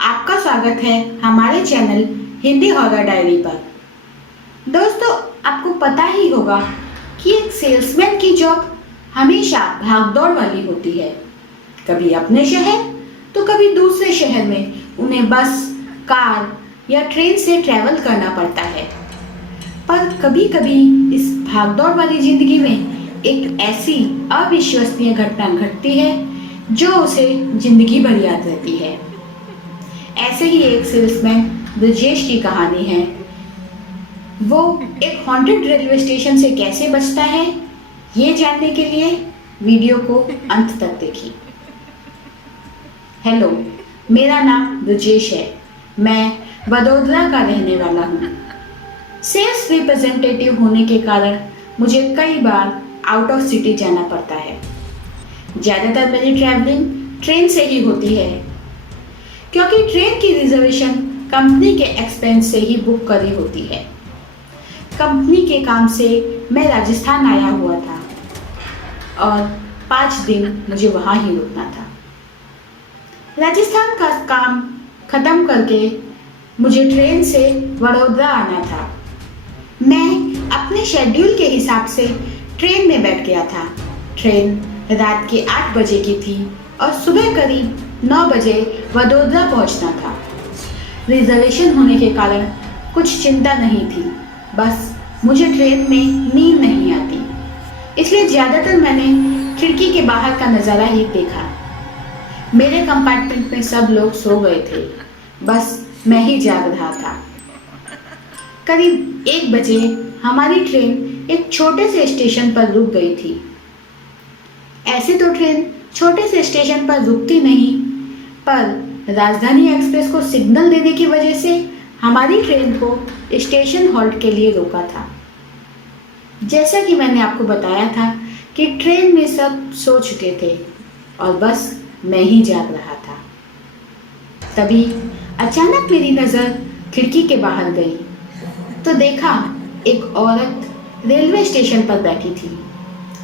आपका स्वागत है हमारे चैनल हिंदी हॉरर डायरी पर। दोस्तों, आपको पता ही होगा कि एक सेल्समैन की जॉब हमेशा भागदौड़ वाली होती है। कभी अपने शहर तो कभी दूसरे शहर में उन्हें बस, कार या ट्रेन से ट्रैवल करना पड़ता है। पर कभी कभी इस भागदौड़ वाली जिंदगी में एक ऐसी अविश्वसनीय घटना घटती है जो उसे जिंदगी भर याद रहती है। ऐसे ही एक सेल्समैन ब्रजेश की कहानी है। वो एक हॉन्टेड रेलवे स्टेशन से कैसे बचता है, ये जानने के लिए वीडियो को अंत तक देखिए। हेलो, मेरा नाम ब्रजेश है। मैं वडोदरा का रहने वाला हूँ। सेल्स रिप्रेजेंटेटिव होने के कारण मुझे कई बार आउट ऑफ सिटी जाना पड़ता है। ज़्यादातर मेरी ट्रैवलिंग ट्रेन से ही होती है, क्योंकि ट्रेन की रिजर्वेशन कंपनी के एक्सपेंस से ही बुक करी होती है। कंपनी के काम से मैं राजस्थान आया हुआ था और 5 दिन मुझे वहाँ ही रुकना था। राजस्थान का काम खत्म करके मुझे ट्रेन से वडोदरा आना था। मैं अपने शेड्यूल के हिसाब से ट्रेन में बैठ गया था। ट्रेन रात के 8 बजे की थी और सुबह करीब 9 बजे वडोदरा पहुंचना था। रिजर्वेशन होने के कारण कुछ चिंता नहीं थी, बस मुझे ट्रेन में नींद नहीं आती, इसलिए ज़्यादातर मैंने खिड़की के बाहर का नज़ारा ही देखा। मेरे कंपार्टमेंट में सब लोग सो गए थे, बस मैं ही जाग रहा था। करीब 1 बजे हमारी ट्रेन एक छोटे से स्टेशन पर रुक गई थी। ऐसे तो ट्रेन छोटे से स्टेशन पर रुकती नहीं, पर राजधानी एक्सप्रेस को सिग्नल देने की वजह से हमारी ट्रेन को स्टेशन हॉल्ट के लिए रोका था। जैसा कि मैंने आपको बताया था कि ट्रेन में सब सो चुके थे और बस मैं ही जाग रहा था। तभी अचानक मेरी नज़र खिड़की के बाहर गई तो देखा एक औरत रेलवे स्टेशन पर बैठी थी।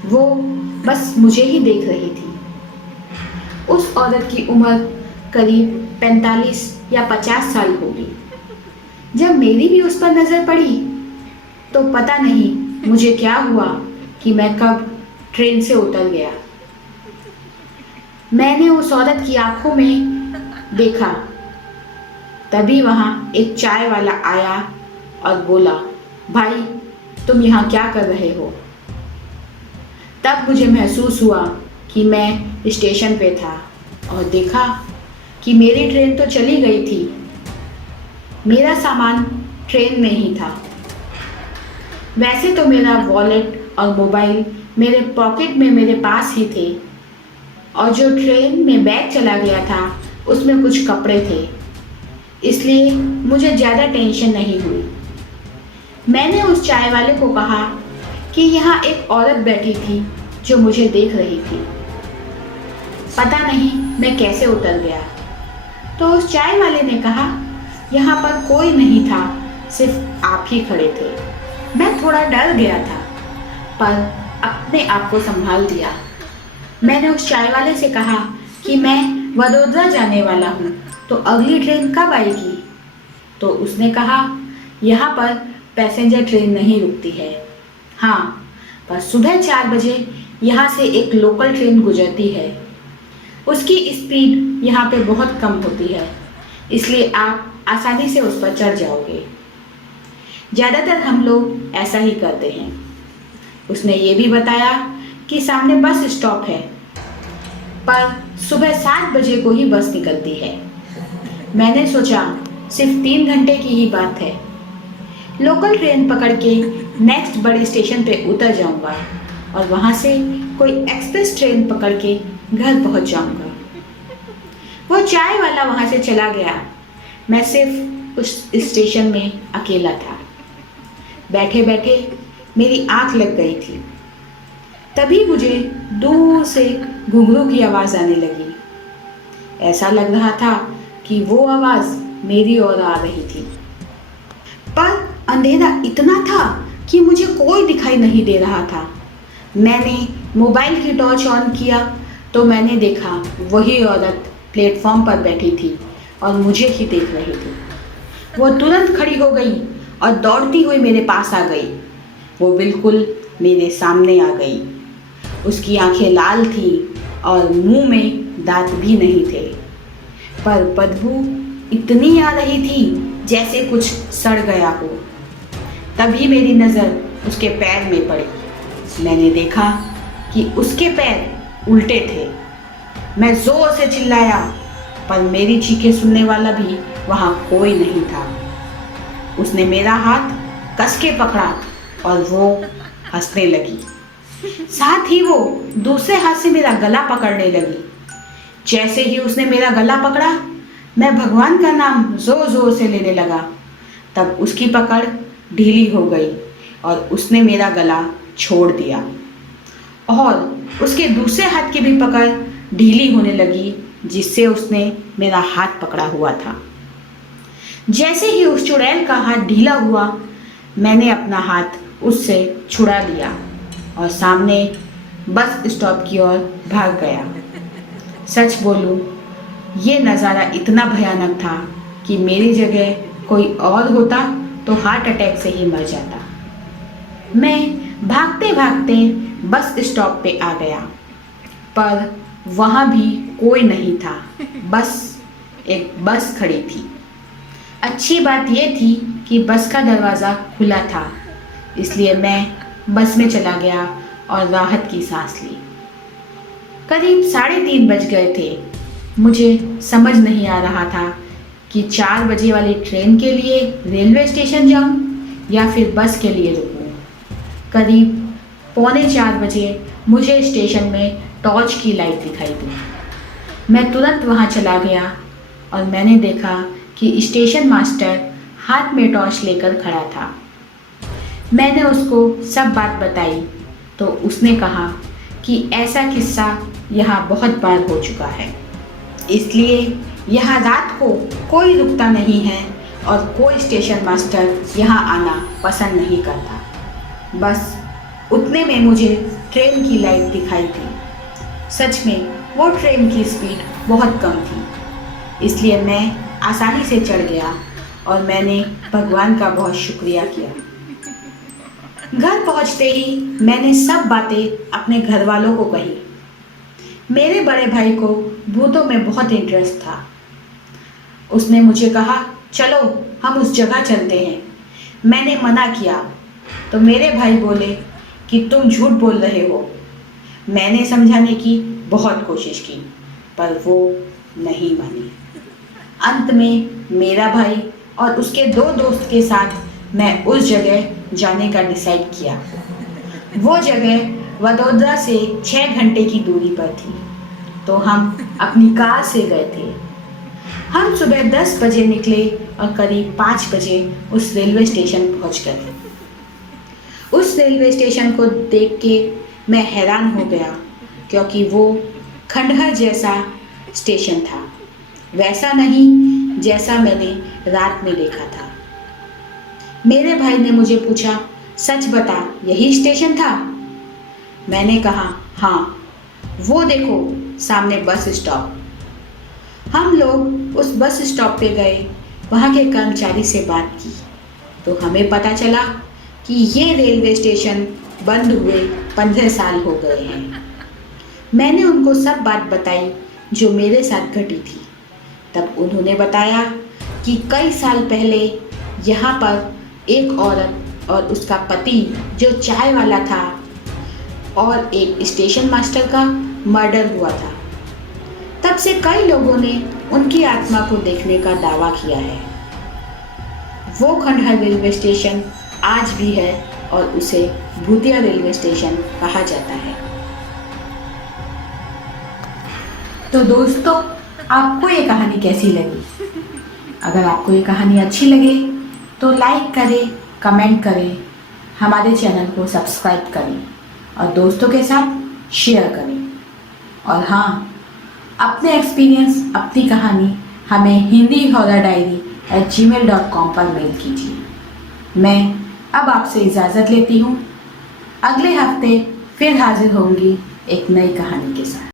वो बस मुझे ही देख रही थी। उस औरत की उम्र करीब 45 या 50 साल होगी। जब मेरी भी उस पर नज़र पड़ी तो पता नहीं मुझे क्या हुआ कि मैं कब ट्रेन से उतर गया। मैंने उस औरत की आंखों में देखा, तभी वहाँ एक चाय वाला आया और बोला, भाई तुम यहाँ क्या कर रहे हो? तब मुझे महसूस हुआ कि मैं स्टेशन पे था और देखा कि मेरी ट्रेन तो चली गई थी। मेरा सामान ट्रेन में ही था। वैसे तो मेरा वॉलेट और मोबाइल मेरे पॉकेट में मेरे पास ही थे, और जो ट्रेन में बैग चला गया था उसमें कुछ कपड़े थे, इसलिए मुझे ज़्यादा टेंशन नहीं हुई। मैंने उस चाय वाले को कहा कि यहाँ एक औरत बैठी थी जो मुझे देख रही थी। पता नहीं मैं कैसे उतर गया। तो उस चाय वाले ने कहा, यहाँ पर कोई नहीं था, सिर्फ आप ही खड़े थे। मैं थोड़ा डर गया था, पर अपने आप को संभाल दिया। मैंने उस चाय वाले से कहा कि मैं वडोदरा जाने वाला हूँ, तो अगली ट्रेन कब आएगी? तो उसने कहा, यहाँ पर पैसेंजर ट्रेन नहीं रुकती है। हाँ, पर सुबह 4 बजे यहाँ से एक लोकल ट्रेन गुजरती है। उसकी स्पीड यहाँ पे बहुत कम होती है, इसलिए आप आसानी से उस पर चढ़ जाओगे। ज़्यादातर हम लोग ऐसा ही करते हैं। उसने ये भी बताया कि सामने बस स्टॉप है, पर सुबह 7 बजे को ही बस निकलती है। मैंने सोचा सिर्फ 3 घंटे की ही बात है, लोकल ट्रेन पकड़ के नेक्स्ट बड़े स्टेशन पे उतर जाऊंगा और वहाँ से कोई एक्सप्रेस ट्रेन पकड़ के घर पहुँच जाऊंगा। वो चाय वाला वहाँ से चला गया। मैं सिर्फ उस स्टेशन में अकेला था। बैठे बैठे मेरी आँख लग गई थी। तभी मुझे दूर से घुंघरू की आवाज़ आने लगी। ऐसा लग रहा था कि वो आवाज़ मेरी ओर आ रही थी, पर अंधेरा इतना था कि मुझे कोई दिखाई नहीं दे रहा था। मैंने मोबाइल की टॉर्च ऑन किया तो मैंने देखा वही औरत प्लेटफॉर्म पर बैठी थी, और मुझे ही देख रही थी। वो तुरंत खड़ी हो गई और दौड़ती हुई मेरे पास आ गई। वो बिल्कुल मेरे सामने आ गई। उसकी आंखें लाल थी और मुंह में दांत भी नहीं थे, पर बदबू इतनी आ रही थी जैसे कुछ सड़ गया हो। तभी मेरी नज़र उसके पैर में पड़ी। मैंने देखा कि उसके पैर उल्टे थे। मैं जोर से चिल्लाया, पर मेरी चीखें सुनने वाला भी वहाँ कोई नहीं था। उसने मेरा हाथ कस के पकड़ा और वो हंसने लगी। साथ ही वो दूसरे हाथ से मेरा गला पकड़ने लगी। जैसे ही उसने मेरा गला पकड़ा, मैं भगवान का नाम जोर जोर से लेने लगा। तब उसकी पकड़ ढीली हो गई और उसने मेरा गला छोड़ दिया और उसके दूसरे हाथ की भी पकड़ ढीली होने लगी, जिससे उसने मेरा हाथ पकड़ा हुआ था। जैसे ही उस चुड़ैल का हाथ ढीला हुआ, मैंने अपना हाथ उससे छुड़ा लिया और सामने बस स्टॉप की ओर भाग गया। सच बोलूं, ये नज़ारा इतना भयानक था कि मेरी जगह कोई और होता तो हार्ट अटैक से ही मर जाता। मैं भागते भागते बस स्टॉप पे आ गया, पर वहाँ भी कोई नहीं था। बस एक बस खड़ी थी। अच्छी बात यह थी कि बस का दरवाज़ा खुला था, इसलिए मैं बस में चला गया और राहत की सांस ली। करीब 3:30 बज गए थे। मुझे समझ नहीं आ रहा था कि 4 बजे वाली ट्रेन के लिए रेलवे स्टेशन जाऊं या फिर बस के लिए रुकूं। करीब 3:45 बजे मुझे स्टेशन में टॉर्च की लाइट दिखाई दी। मैं तुरंत वहां चला गया और मैंने देखा कि स्टेशन मास्टर हाथ में टॉर्च लेकर खड़ा था। मैंने उसको सब बात बताई तो उसने कहा कि ऐसा किस्सा यहाँ बहुत बार हो चुका है, इसलिए यहाँ रात को कोई रुकता नहीं है और कोई स्टेशन मास्टर यहाँ आना पसंद नहीं करता। बस उतने में मुझे ट्रेन की लाइट दिखाई दी। सच में वो ट्रेन की स्पीड बहुत कम थी, इसलिए मैं आसानी से चढ़ गया और मैंने भगवान का बहुत शुक्रिया किया। घर पहुंचते ही मैंने सब बातें अपने घर वालों को कही। मेरे बड़े भाई को भूतों में बहुत इंटरेस्ट था। उसने मुझे कहा, चलो हम उस जगह चलते हैं। मैंने मना किया तो मेरे भाई बोले कि तुम झूठ बोल रहे हो। मैंने समझाने की बहुत कोशिश की, पर वो नहीं मानी। अंत में मेरा भाई और उसके 2 दोस्त के साथ मैं उस जगह जाने का डिसाइड किया। वो जगह वडोदरा से 6 घंटे की दूरी पर थी, तो हम अपनी कार से गए थे। हम सुबह 10 बजे निकले और करीब 5 बजे उस रेलवे स्टेशन पहुंच गए। उस रेलवे स्टेशन को देख के मैं हैरान हो गया, क्योंकि वो खंडहर जैसा स्टेशन था, वैसा नहीं जैसा मैंने रात में देखा था। मेरे भाई ने मुझे पूछा, सच बता, यही स्टेशन था? मैंने कहा, हाँ, वो देखो सामने बस स्टॉप। हम लोग उस बस स्टॉप पे गए, वहाँ के कर्मचारी से बात की तो हमें पता चला कि ये रेलवे स्टेशन बंद हुए 15 साल हो गए हैं। मैंने उनको सब बात बताई जो मेरे साथ घटी थी। तब उन्होंने बताया कि कई साल पहले यहाँ पर एक औरत और उसका पति जो चाय वाला था और एक स्टेशन मास्टर का मर्डर हुआ था। तब से कई लोगों ने उनकी आत्मा को देखने का दावा किया है। वो खंडहर रेलवे स्टेशन आज भी है और उसे भूतिया रेलवे स्टेशन कहा जाता है। तो दोस्तों, आपको ये कहानी कैसी लगी? अगर आपको ये कहानी अच्छी लगे तो लाइक करें, कमेंट करें, हमारे चैनल को सब्सक्राइब करें और दोस्तों के साथ शेयर करें। और हाँ, अपने एक्सपीरियंस, अपनी कहानी हमें hindihorrordiary@gmail.com पर मेल कीजिए। मैं अब आपसे इजाज़त लेती हूँ। अगले हफ्ते फिर हाजिर होंगी एक नई कहानी के साथ।